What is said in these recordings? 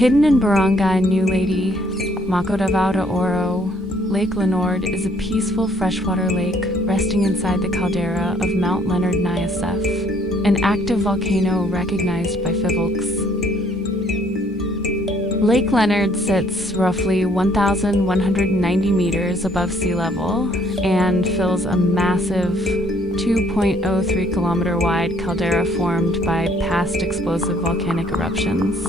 Hidden in barangay New Leyte, Maco, Davao De Oro, Lake Leonard is a peaceful freshwater lake resting inside the caldera of Mount Leonard Niasef, an active volcano recognized by physics. Lake Leonard sits roughly 1,190 meters above sea level and fills a massive 2.03 kilometer wide caldera formed by past explosive volcanic eruptions.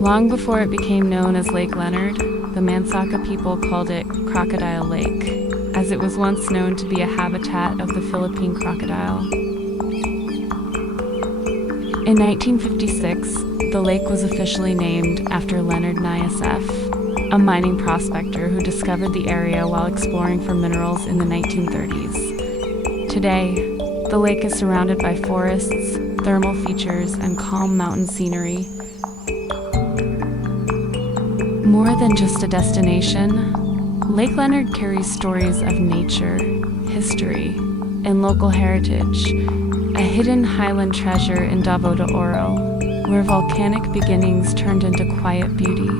Long before it became known as Lake Leonard, the Mansaka people called it Crocodile Lake, as it was once known to be a habitat of the Philippine crocodile. In 1956, the lake was officially named after Leonard Niasef, a mining prospector who discovered the area while exploring for minerals in the 1930s. Today, the lake is surrounded by forests, thermal features, and calm mountain scenery. More than just a destination, Lake Leonard carries stories of nature, history, and local heritage, a hidden highland treasure in Davao De Oro, where volcanic beginnings turned into quiet beauty.